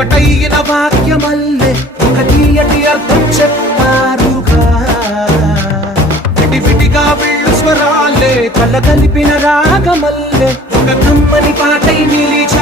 ఒకటైన వాక్యమల్లే ఒక తీయటి అర్థం చెప్పారుగా. విడివిడిగా వెళ్ళు స్వరాలే కలగలిపిన రాగమల్లే ఒక కమ్మని పాటై నిలిచ